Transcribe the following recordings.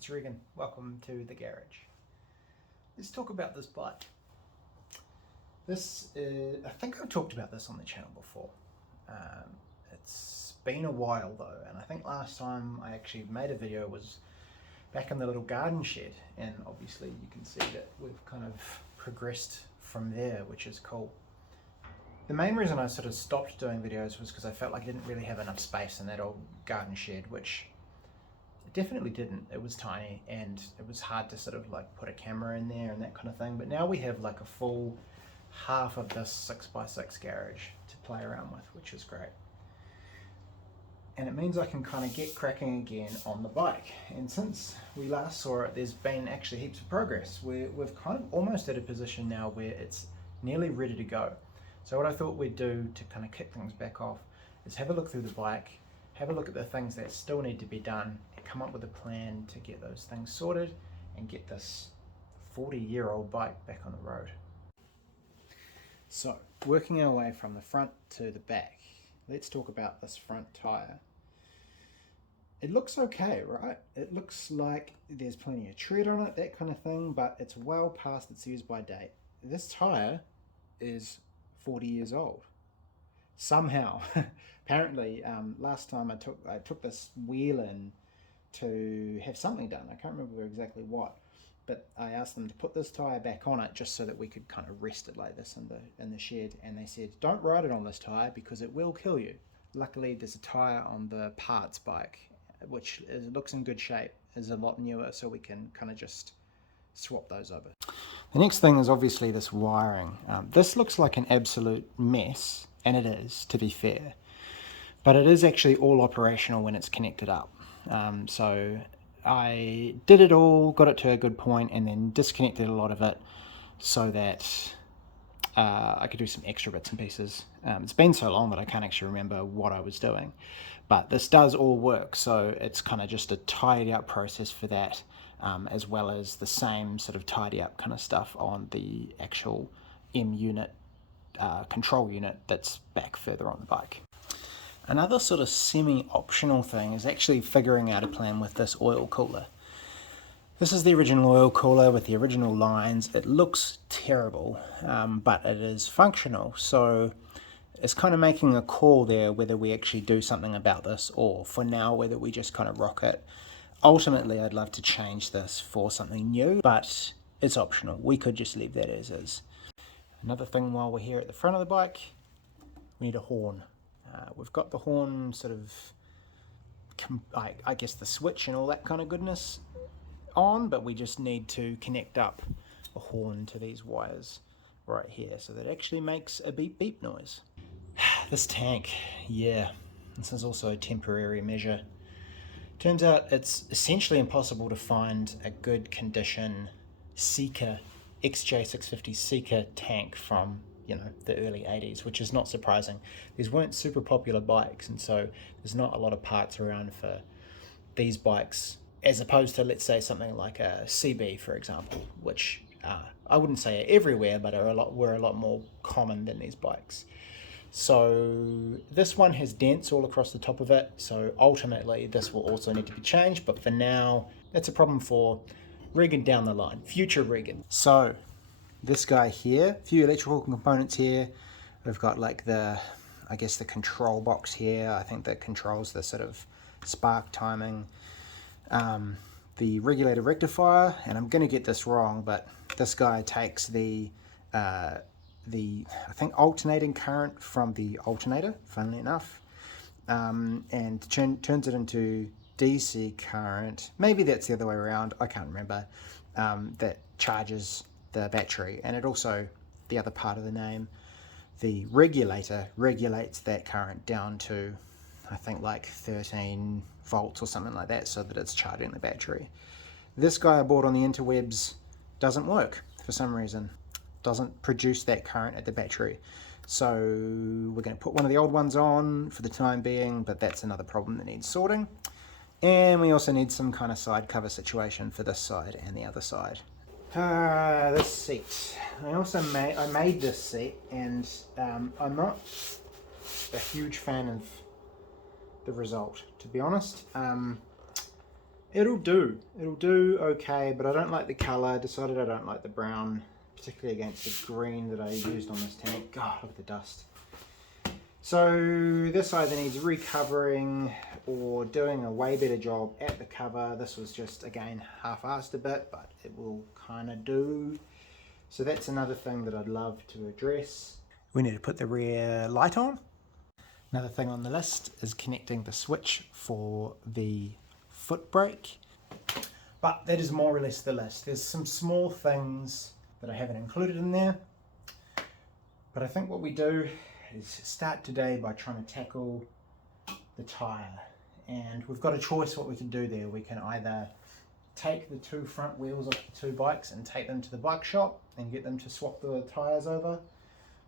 It's Regan. Welcome to the garage. Let's talk about this bike. This is, I think I've talked about this on the channel before. It's been a while though, and I think last time I actually made a video was back in the little garden shed, and obviously you can see that we've kind of progressed from there, which is cool. The main reason I sort of stopped doing videos was because I felt like I didn't really have enough space in that old garden shed, which it definitely didn't. It was tiny and it was hard to sort of like put a camera in there and that kind of thing. But now we have like a full half of this 6x6 garage to play around with, which is great. And it means I can kind of get cracking again on the bike. And since we last saw it, there's been actually heaps of progress. We've kind of almost at a position now where it's nearly ready to go. So what I thought we'd do to kind of kick things back off is have a look through the bike, have a look at the things that still need to be done, and come up with a plan to get those things sorted and get this 40-year-old bike back on the road. So, working our way from the front to the back, let's talk about this front tyre. It looks okay, right? It looks like there's plenty of tread on it, that kind of thing, but it's well past its use-by date. This tyre is 40 years old. Somehow, apparently, last time I took this wheel in to have something done. I can't remember exactly what, but I asked them to put this tyre back on it just so that we could kind of rest it like this in the shed, and they said, don't ride it on this tyre because it will kill you. Luckily, there's a tyre on the parts bike, which looks in good shape, is a lot newer, so we can kind of just swap those over. The next thing is obviously this wiring. This looks like an absolute mess, and it is, to be fair, but it is actually all operational when it's connected up. So I did it all, got it to a good point, and then disconnected a lot of it so that I could do some extra bits and pieces. It's been so long that I can't actually remember what I was doing, but this does all work, so it's kind of just a tidy up process for that, as well as the same sort of tidy up kind of stuff on the actual M unit control unit that's back further on the bike. Another sort of semi-optional thing is actually figuring out a plan with this oil cooler. This is the original oil cooler with the original lines. It looks terrible, but it is functional, so it's kind of making a call there whether we actually do something about this, or for now whether we just kind of rock it. Ultimately, I'd love to change this for something new, but it's optional. We could just leave that as is. Another thing while we're here at the front of the bike, we need a horn. We've got the horn sort of, I guess the switch and all that kind of goodness on, but we just need to connect up a horn to these wires right here so that it actually makes a beep beep noise. This tank, yeah, this is also a temporary measure. Turns out it's essentially impossible to find a good condition Seeker, XJ650 Seeker tank from, you know, the early 80s, which is not surprising. These weren't super popular bikes, and so there's not a lot of parts around for these bikes, as opposed to, let's say, something like a CB, for example, which I wouldn't say are everywhere, but were a lot more common than these bikes. So this one has dents all across the top of it, so ultimately this will also need to be changed, but for now that's a problem for Regan down the line, future Regan. So this guy here, a few electrical components here. We've got like I guess the control box here, I think that controls the sort of spark timing. The regulator rectifier, and I'm going to get this wrong, but this guy takes the I think alternating current from the alternator, funnily enough, and turns it into DC current. Maybe that's the other way around, I can't remember. That charges the battery, and it also, the other part of the name, the regulator regulates that current down to, I think, like 13 volts or something like that, so that it's charging the battery. This guy I bought on the interwebs doesn't work for some reason. Doesn't produce that current at the battery. So we're going to put one of the old ones on for the time being, but that's another problem that needs sorting. And we also need some kind of side cover situation for this side and the other side. This seat. I made this seat, and I'm not a huge fan of the result, to be honest. It'll do okay, but I don't like the colour. I decided I don't like the brown, particularly against the green that I used on this tank. God, look at the dust. So this either needs recovering or doing a way better job at the cover. This was just, again, half-assed a bit, but it will kind of do. So that's another thing that I'd love to address. We need to put the rear light on. Another thing on the list is connecting the switch for the foot brake. But that is more or less the list. There's some small things that I haven't included in there. But I think what we do is start today by trying to tackle the tyre. And we've got a choice what we can do there. We can either take the two front wheels off the two bikes and take them to the bike shop and get them to swap the tyres over,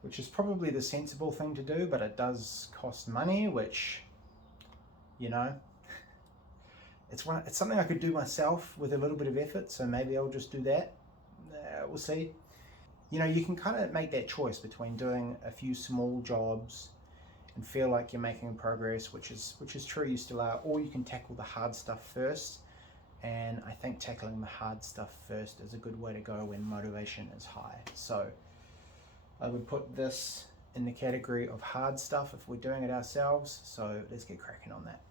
which is probably the sensible thing to do, but it does cost money, which, you know, it's something I could do myself with a little bit of effort, so maybe I'll just do that. We'll see. You know, you can kind of make that choice between doing a few small jobs and feel like you're making progress, which is true, you still are, or you can tackle the hard stuff first. And I think tackling the hard stuff first is a good way to go when motivation is high. So I would put this in the category of hard stuff if we're doing it ourselves. So let's get cracking on that.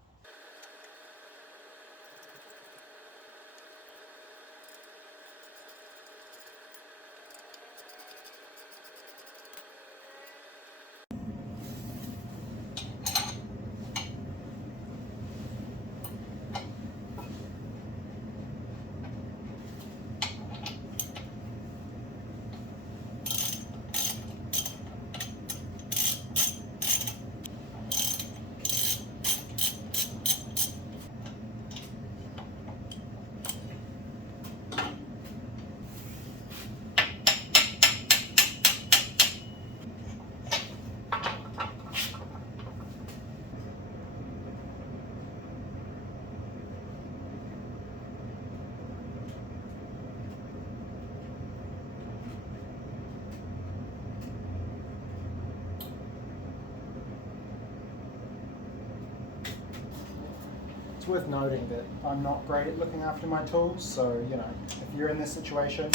It's worth noting that I'm not great at looking after my tools, so, you know, if you're in this situation,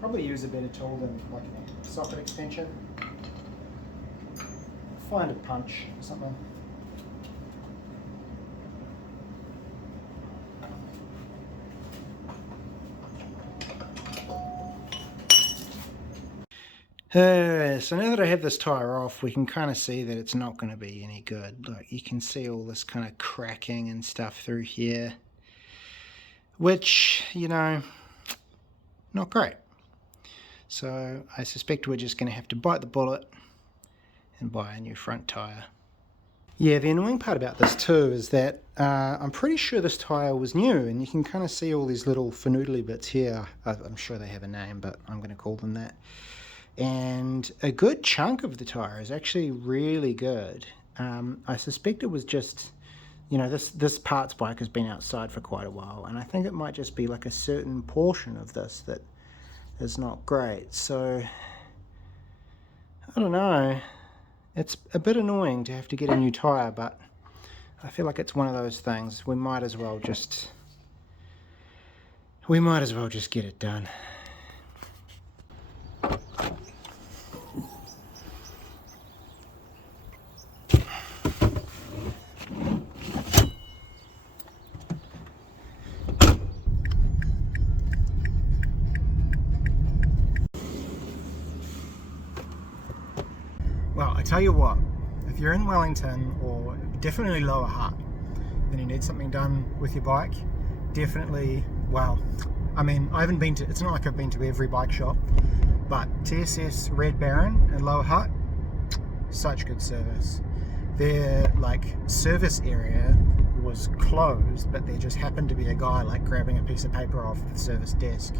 probably use a better tool than like a socket extension. Find a punch or something. So now that I have this tyre off, we can kind of see that it's not going to be any good. Like, you can see all this kind of cracking and stuff through here, which, you know, not great. So I suspect we're just going to have to bite the bullet and buy a new front tyre. Yeah, the annoying part about this too is that I'm pretty sure this tyre was new, and you can kind of see all these little finoodly bits here. I'm sure they have a name, but I'm going to call them that. And a good chunk of the tyre is actually really good. I suspect it was just, you know, this parts bike has been outside for quite a while, and I think it might just be like a certain portion of this that is not great. So I don't know, it's a bit annoying to have to get a new tyre, but I feel like it's one of those things. We might as well just get it done. Well, I tell you what, if you're in Wellington or definitely Lower Hutt, then you need something done with your bike. Definitely, well, I mean, I haven't been to, it's not like I've been to every bike shop, but TSS Red Baron in Lower Hutt, such good service. Their like service area was closed, but there just happened to be a guy like grabbing a piece of paper off the service desk,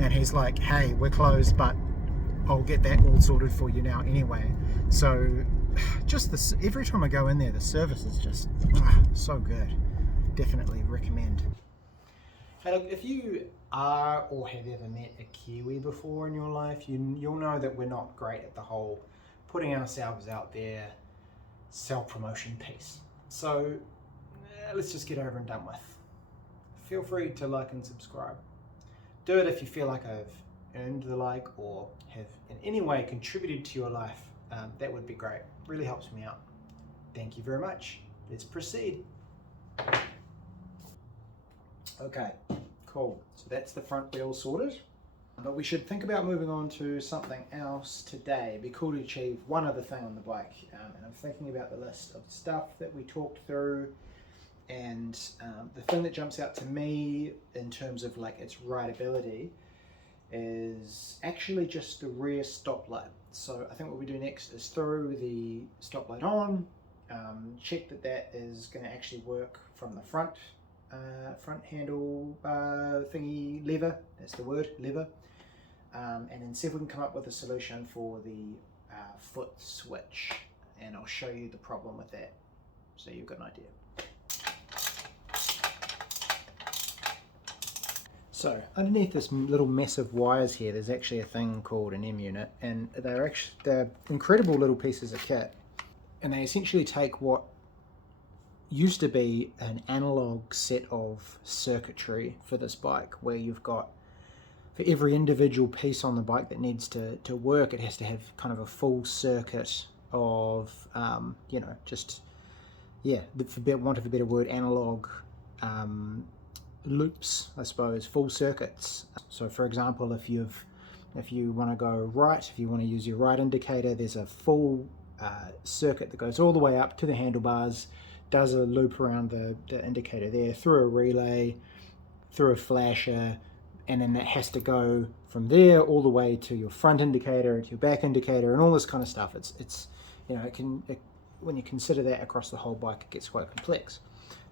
and he's like, hey, we're closed, but I'll get that all sorted for you now anyway. So just this, every time I go in there, the service is just so good. Definitely recommend. Hey, look, if you are or have ever met a Kiwi before in your life, you'll know that we're not great at the whole putting ourselves out there self-promotion piece. So let's just get over and done with. Feel free to like and subscribe. Do it if you feel like I've earned the like or have in any way contributed to your life. That would be great. Really helps me out. Thank you very much. Let's proceed. Okay, cool. So that's the front wheel sorted. But we should think about moving on to something else today. It'd be cool to achieve one other thing on the bike. And I'm thinking about the list of stuff that we talked through. And the thing that jumps out to me in terms of like its rideability is actually just the rear stoplight. So I think what we do next is throw the stoplight on, check that that is going to actually work from the front handle thingy lever, that's the word, lever, and then see if we can come up with a solution for the foot switch, and I'll show you the problem with that so you've got an idea. So underneath this little mess of wires here, there's actually a thing called an M unit, and they're incredible little pieces of kit, and they essentially take what used to be an analog set of circuitry for this bike, where you've got, for every individual piece on the bike that needs to work, it has to have kind of a full circuit of you know, just, yeah, for want of a better word, analog loops, I suppose, full circuits. So for example, if you want to go right, if you want to use your right indicator, there's a full circuit that goes all the way up to the handlebars, does a loop around the indicator there, through a relay, through a flasher, and then that has to go from there all the way to your front indicator, to your back indicator, and all this kind of stuff. It's you know, when you consider that across the whole bike, it gets quite complex.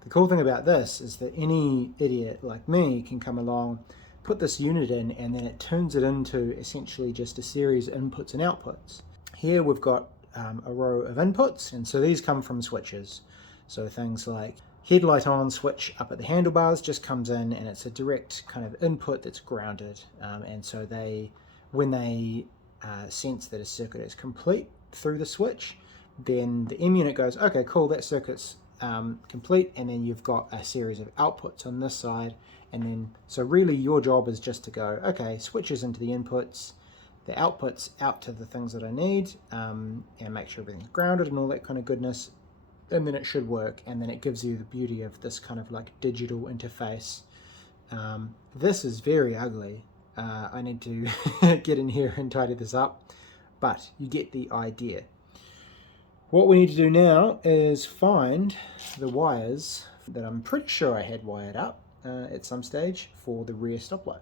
The cool thing about this is that any idiot like me can come along, put this unit in, and then it turns it into essentially just a series of inputs and outputs. Here we've got a row of inputs, and so these come from switches. So things like headlight on switch up at the handlebars just comes in, and it's a direct kind of input that's grounded. And so when they sense that a circuit is complete through the switch, then the M unit goes, okay, cool, that circuit's complete, and then you've got a series of outputs on this side, and then so really your job is just to go, okay, switches into the inputs, the outputs out to the things that I need, and make sure everything's grounded and all that kind of goodness, and then it should work, and then it gives you the beauty of this kind of like digital interface. This is very ugly. I need to get in here and tidy this up, but you get the idea. What we need to do now is find the wires that I'm pretty sure I had wired up at some stage for the rear stoplight.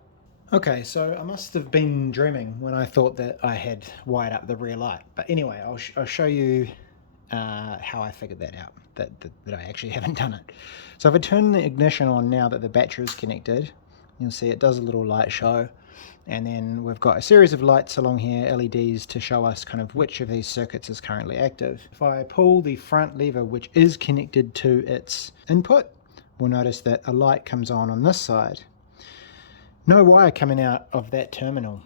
Okay, so I must have been dreaming when I thought that I had wired up the rear light. But anyway, I'll show you how I figured that out, that I actually haven't done it. So if I turn the ignition on now that the battery is connected, you'll see it does a little light show. And then we've got a series of lights along here, LEDs, to show us kind of which of these circuits is currently active. If I pull the front lever, which is connected to its input, we'll notice that a light comes on this side. No wire coming out of that terminal,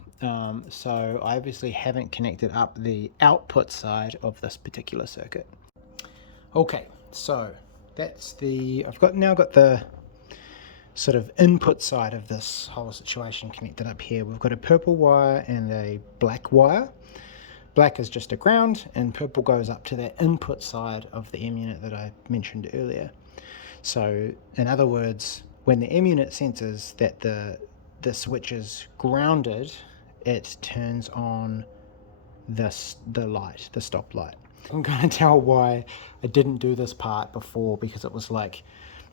so I obviously haven't connected up the output side of this particular circuit. Okay, so that's now got the sort of input side of this whole situation connected up here. We've got a purple wire and a black wire. Black is just a ground, and purple goes up to that input side of the M unit that I mentioned earlier. So in other words, when the M unit senses that the switch is grounded, it turns on the light, the stop light. I'm going to tell why I didn't do this part before, because it was like,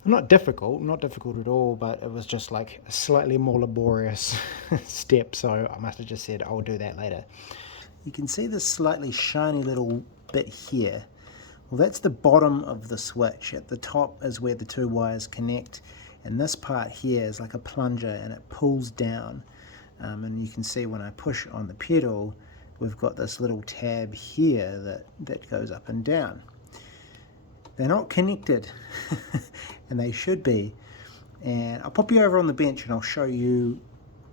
not difficult at all, but it was just like a slightly more laborious step, so I must have just said I'll do that later. You can see this slightly shiny little bit here. Well, that's the bottom of the switch. At the top is where the two wires connect, and this part here is like a plunger, and it pulls down, and you can see when I push on the pedal, we've got this little tab here that goes up and down. They're not connected, and they should be. And I'll pop you over on the bench and I'll show you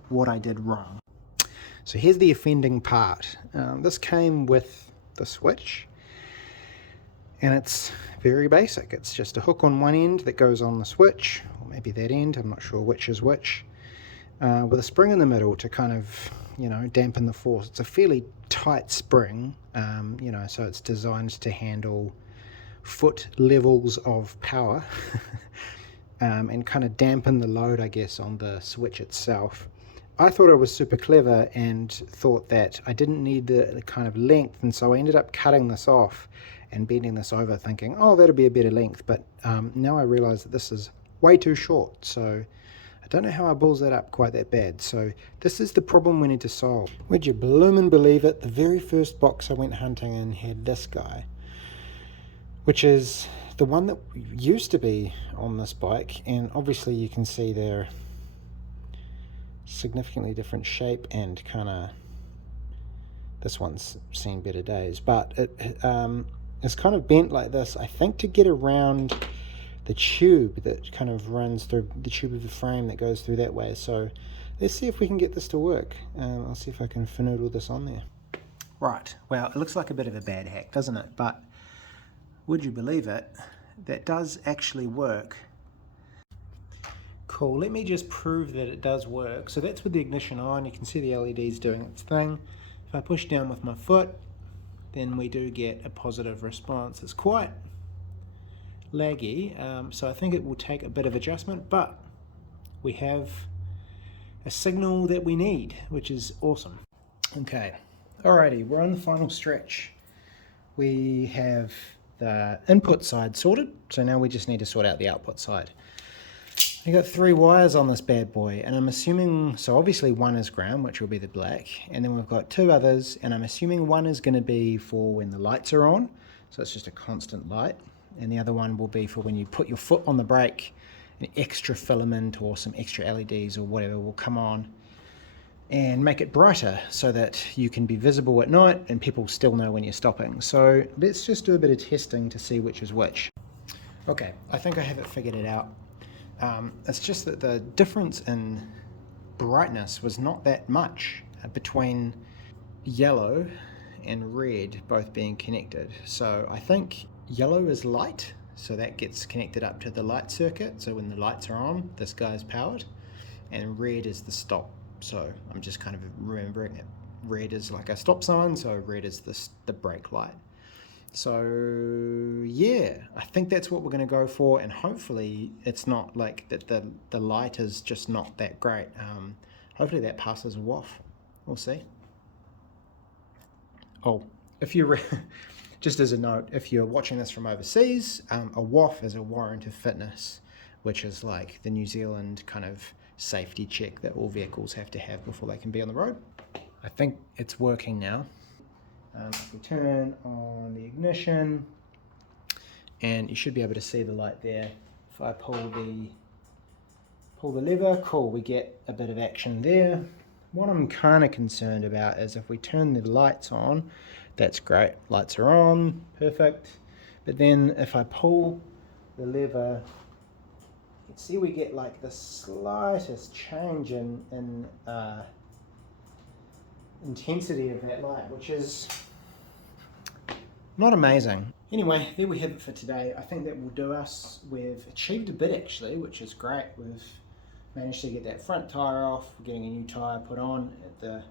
what I did wrong. So here's the offending part. This came with the switch, And it's very basic. It's just a hook on one end that goes on the switch, or maybe that end, I'm not sure which is which, with a spring in the middle to kind of, dampen the force. It's a fairly tight spring, so it's designed to handle foot levels of power and kind of dampen the load, I guess, on the switch itself. I thought it was super clever and thought that I didn't need the kind of length, and so I ended up cutting this off and bending this over thinking, oh, that'll be a better length, but now I realise that this is way too short, so I don't know how I balls that up quite that bad. So this is the problem we need to solve. Would you bloomin' believe it, the very first box I went hunting in had this guy, which is the one that used to be on this bike, and obviously you can see they're significantly different shape and kind of, this one's seen better days, but it's kind of bent like this, I think, to get around the tube that kind of runs through the tube of the frame that goes through that way. So let's see if we can get this to work. I'll see if I can finagle this on there. Right, well, it looks like a bit of a bad hack, doesn't it? But would you believe it, that does actually work. Cool, let me just prove that it does work. So that's with the ignition on, you can see the LEDs doing its thing. If I push down with my foot, then we do get a positive response. It's quite laggy, so I think it will take a bit of adjustment, but we have a signal that we need, which is awesome. Okay, alrighty, we're on the final stretch. We have the input side sorted, so now we just need to sort out the output side. I got 3 wires on this bad boy, and I'm assuming, so obviously one is ground, which will be the black, and then we've got 2 others, and I'm assuming one is going to be for when the lights are on, so it's just a constant light, and the other one will be for when you put your foot on the brake, an extra filament or some extra LEDs or whatever will come on and make it brighter so that you can be visible at night and people still know when you're stopping. So let's just do a bit of testing to see which is which. Okay, I think I have it figured it out. It's just that the difference in brightness was not that much between yellow and red both being connected. So I think yellow is light, so that gets connected up to the light circuit. So when the lights are on, this guy's powered, and red is the stop. So I'm just kind of remembering it. Red is like a stop sign, so red is the brake light. So yeah, I think that's what we're going to go for, and hopefully it's not like that the light is just not that great. Hopefully that passes a waff. We'll see. Oh, if you're just as a note, if you're watching this from overseas, a waff is a warrant of fitness, which is like the New Zealand kind of safety check that all vehicles have to have before they can be on the road. I think it's working now. If we turn on the ignition, and you should be able to see the light there. If I pull the lever, cool, we get a bit of action there. What I'm kind of concerned about is if we turn the lights on, that's great, lights are on, perfect. But then if I pull the lever, you can see we get like the slightest change in intensity of that light, which is not amazing. Anyway, there we have it for today. I think that will do us. We've achieved a bit actually, which is great. We've managed to get that front tyre off. We're getting a new tyre put on at the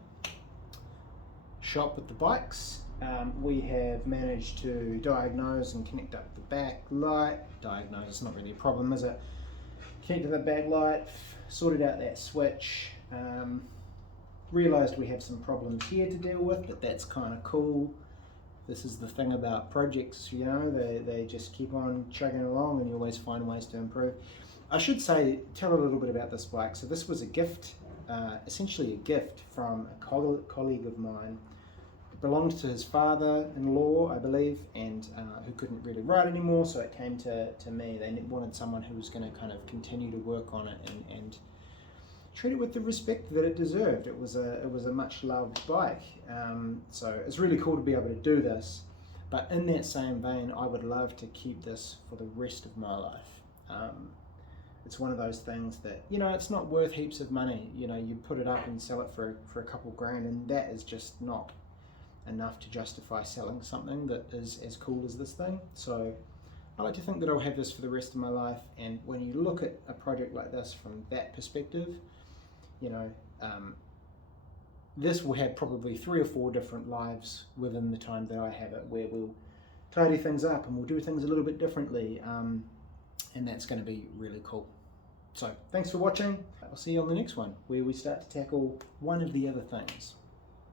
shop with the bikes. We have managed to diagnose and connect up the back light. Diagnose is not really a problem, is it? Connected the back light, sorted out that switch. Realised we have some problems here to deal with, but that's kind of cool. This is the thing about projects, you know, they just keep on chugging along and you always find ways to improve. I should say, tell a little bit about this bike. So this was a gift, essentially a gift from a colleague of mine. It belonged to his father-in-law, I believe, and who couldn't really ride anymore, so it came to me. They wanted someone who was going to kind of continue to work on it and treat it with the respect that it deserved. It was a much loved bike, so it's really cool to be able to do this. But in that same vein, I would love to keep this for the rest of my life. It's one of those things that, you know, it's not worth heaps of money. You know, you put it up and sell it for a couple grand, and that is just not enough to justify selling something that is as cool as this thing. So I like to think that I'll have this for the rest of my life, and when you look at a project like this from that perspective, you know, this will have probably 3 or 4 different lives within the time that I have it, where we'll tidy things up and we'll do things a little bit differently, and that's going to be really cool. So thanks for watching. I'll see you on the next one, where we start to tackle one of the other things.